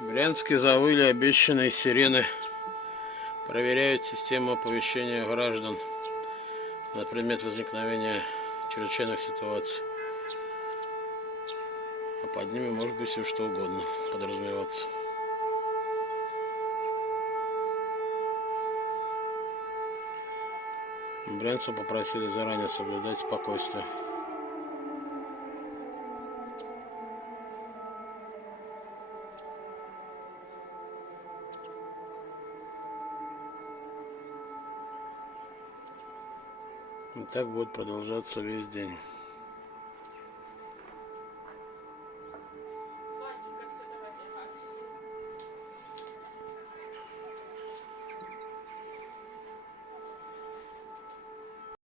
В Брянске завыли обещанные сирены. Проверяют систему оповещения граждан на предмет возникновения чрезвычайных ситуаций. А под ними может быть все что угодно подразумеваться. Брянцев попросили заранее соблюдать спокойствие. И так будет продолжаться весь день.